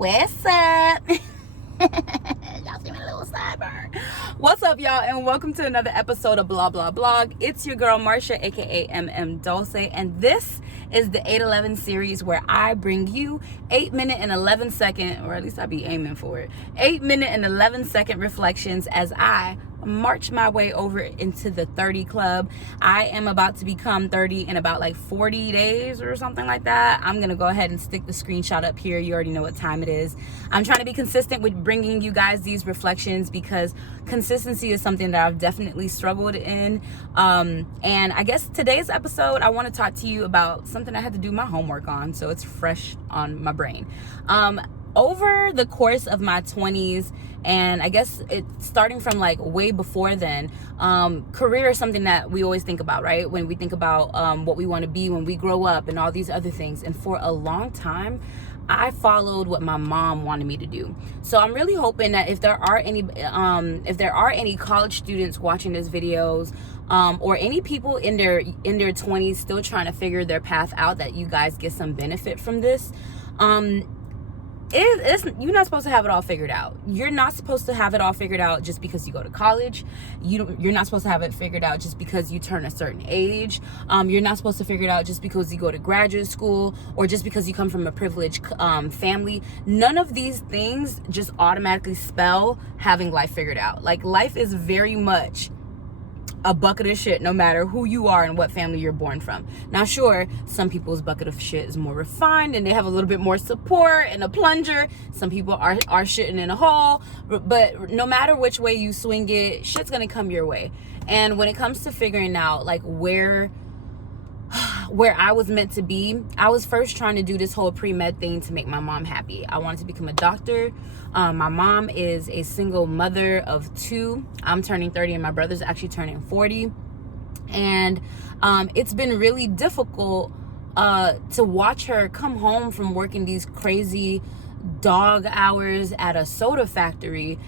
What's up? Y'all see my little sideburn. What's up, y'all, and welcome to another episode of Blah Blah Blog. It's your girl Marsha, aka MM Dulce, and this is the 811 series where I bring you 8-minute and 11-second, or at least I be aiming for it, 8-minute and 11-second reflections as I march my way over into the 30 club. I am about to become 30 in about like 40 days or something like that. I'm gonna go ahead and stick the screenshot up here. You already know what time it is. I'm trying to be consistent with bringing you guys these reflections because consistency is something that I've definitely struggled in. And I guess today's episode, I want to talk to you about something I had to do my homework on, so it's fresh on my brain. Over the course of my 20s, and I guess it's starting from like way before then, career is something that we always think about, right? When we think about what we want to be when we grow up and all these other things. And for a long time, I followed what my mom wanted me to do. So I'm really hoping that if there are any college students watching these videos, or any people in their 20s still trying to figure their path out, that you guys get some benefit from this. You're not supposed to have it all figured out. You're not supposed to have it all figured out just because you go to college. You're not supposed to have it figured out just because you turn a certain age. You're not supposed to figure it out just because you go to graduate school or just because you come from a privileged family. None of these things just automatically spell having life figured out. Like, life is very much a bucket of shit no matter who you are and what family you're born from. Now, sure, some people's bucket of shit is more refined and they have a little bit more support and a plunger. Some people are shitting in a hole, but no matter which way you swing it, shit's gonna come your way. And when it comes to figuring out like where I was meant to be, I was first trying to do this whole pre-med thing to make my mom happy. I wanted to become a doctor. My mom is a single mother of 2. I'm turning 30 and my brother's actually turning 40. And it's been really difficult to watch her come home from working these crazy dog hours at a soda factory,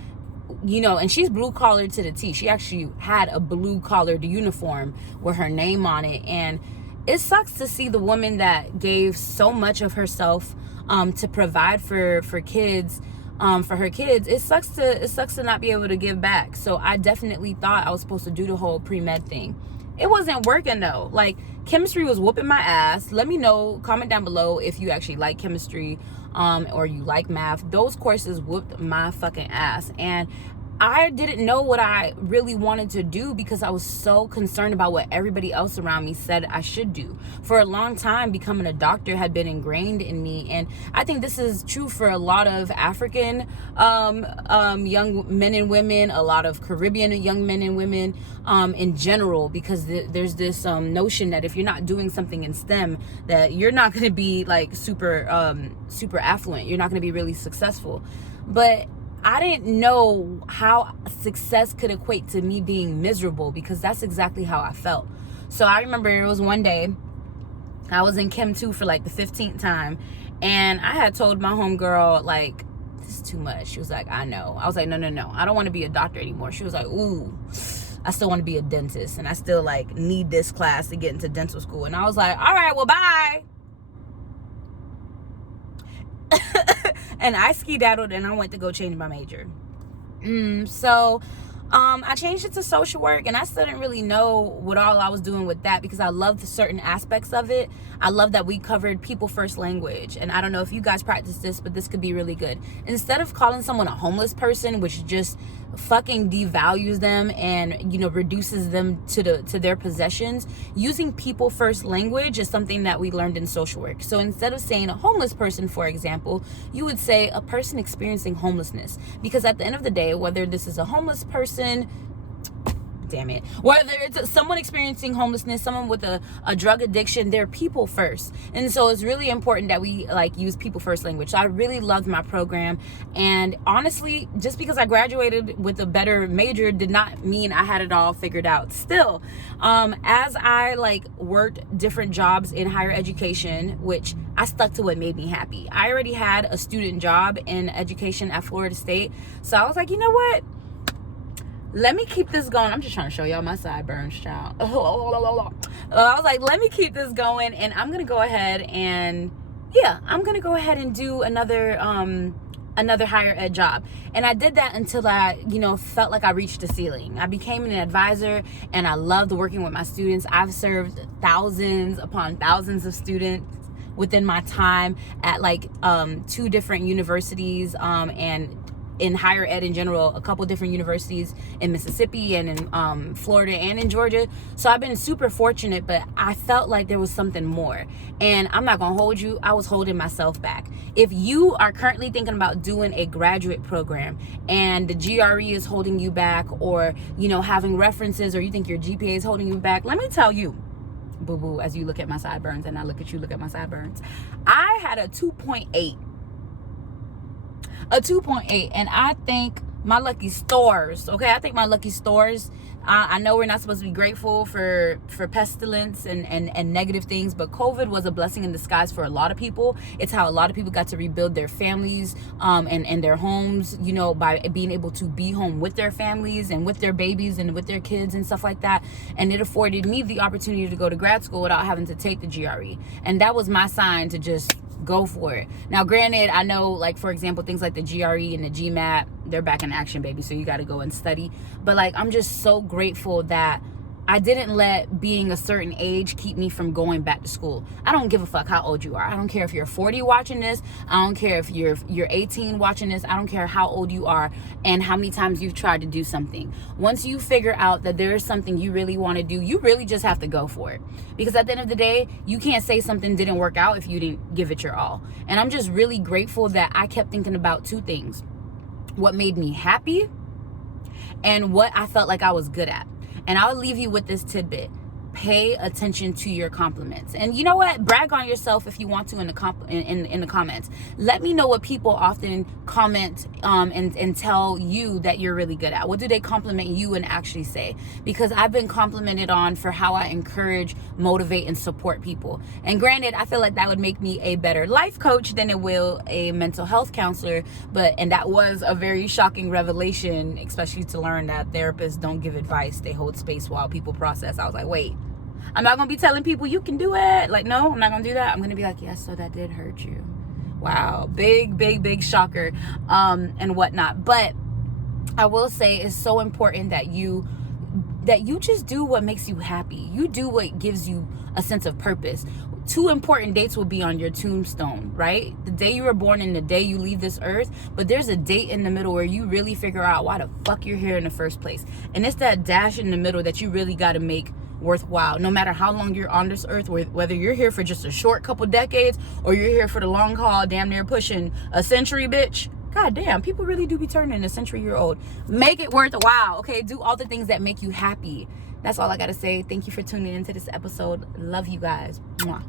you know, and she's blue collar to the T. She actually had a blue collared uniform with her name on it. And it sucks to see the woman that gave so much of herself to provide for kids, for her kids. It sucks to not be able to give back. So I definitely thought I was supposed to do the whole pre-med thing. It wasn't working though. Like, chemistry was whooping my ass. Let me know, comment down below if you actually like chemistry or you like math. Those courses whooped my fucking ass. And I didn't know what I really wanted to do because I was so concerned about what everybody else around me said I should do. For a long time, becoming a doctor had been ingrained in me. And I think this is true for a lot of African young men and women, a lot of Caribbean young men and women in general, because there's this notion that if you're not doing something in STEM, that you're not going to be like super affluent. You're not going to be really successful. But I didn't know how success could equate to me being miserable, because that's exactly how I felt. So I remember it was one day, I was in Chem 2 for like the 15th time, and I had told my homegirl, like, this is too much. She was like, I know. I was like, no, I don't want to be a doctor anymore. She was like, ooh, I still want to be a dentist, and I still like need this class to get into dental school. And I was like, all right, well, bye. And I skedaddled and I went to go change my major. So I changed it to social work, and I still didn't really know what all I was doing with that, because I loved certain aspects of it. I love that we covered people first language, and I don't know if you guys practice this, but this could be really good. Instead of calling someone a homeless person, which just fucking devalues them and, you know, reduces them to their possessions, using people first language is something that we learned in social work. So instead of saying a homeless person, for example, you would say a person experiencing homelessness, because at the end of the day, whether this is a homeless person, whether it's someone experiencing homelessness, someone with a drug addiction, they're people first. And so it's really important that we like use people first language. So I really loved my program, and honestly, just because I graduated with a better major did not mean I had it all figured out. Still, as I like worked different jobs in higher education, which I stuck to what made me happy. I already had a student job in education at Florida State, so I was like, you know what, let me keep this going. I'm just trying to show y'all my sideburns, child. I was like, let me keep this going, and I'm gonna go ahead and yeah, I'm gonna go ahead and do another higher ed job. And I did that until I, felt like I reached the ceiling. I became an advisor, and I loved working with my students. I've served thousands upon thousands of students within my time at like 2 different universities, and in higher ed in general, a couple different universities in Mississippi and in Florida and in Georgia. So I've been super fortunate, but I felt like there was something more. And I'm not gonna hold you, I was holding myself back. If you are currently thinking about doing a graduate program and the GRE is holding you back, or having references, or you think your GPA is holding you back, let me tell you, boo-boo, as you look at my sideburns and I look at you, look at my sideburns, I had a 2.8, and I think my lucky stars, okay? I think my lucky stars, I know we're not supposed to be grateful for pestilence and negative things, but COVID was a blessing in disguise for a lot of people. It's how a lot of people got to rebuild their families and their homes, by being able to be home with their families and with their babies and with their kids and stuff like that. And it afforded me the opportunity to go to grad school without having to take the GRE. And that was my sign to just go for it. Now, granted, I know, like, for example, things like the GRE and the GMAT, they're back in action, baby, so you got to go and study. But like, I'm just so grateful that I didn't let being a certain age keep me from going back to school. I don't give a fuck how old you are. I don't care if you're 40 watching this. I don't care if you're 18 watching this. I don't care how old you are and how many times you've tried to do something. Once you figure out that there is something you really want to do, you really just have to go for it. Because at the end of the day, you can't say something didn't work out if you didn't give it your all. And I'm just really grateful that I kept thinking about 2 things: what made me happy and what I felt like I was good at. And I'll leave you with this tidbit: pay attention to your compliments. And you know what? Brag on yourself if you want to in the comments. Let me know what people often comment and tell you that you're really good at. What do they compliment you and actually say? Because I've been complimented on for how I encourage, motivate, and support people. And granted, I feel like that would make me a better life coach than it will a mental health counselor. And that was a very shocking revelation, especially to learn that therapists don't give advice. They hold space while people process. I was like, wait, I'm not going to be telling people you can do it. Like, no, I'm not going to do that. I'm going to be like, yes, so that did hurt you. Wow. Big shocker, and whatnot. But I will say it's so important that you just do what makes you happy. You do what gives you a sense of purpose. 2 important dates will be on your tombstone, right? The day you were born and the day you leave this earth. But there's a date in the middle where you really figure out why the fuck you're here in the first place. And it's that dash in the middle that you really got to make worthwhile. No matter how long you're on this earth, whether you're here for just a short couple decades or you're here for the long haul, damn near pushing a century, bitch. God damn, people really do be turning a century-year-old. Make it worthwhile, okay? Do all the things that make you happy. That's all I gotta say. Thank you for tuning into this episode. Love you guys. Mwah.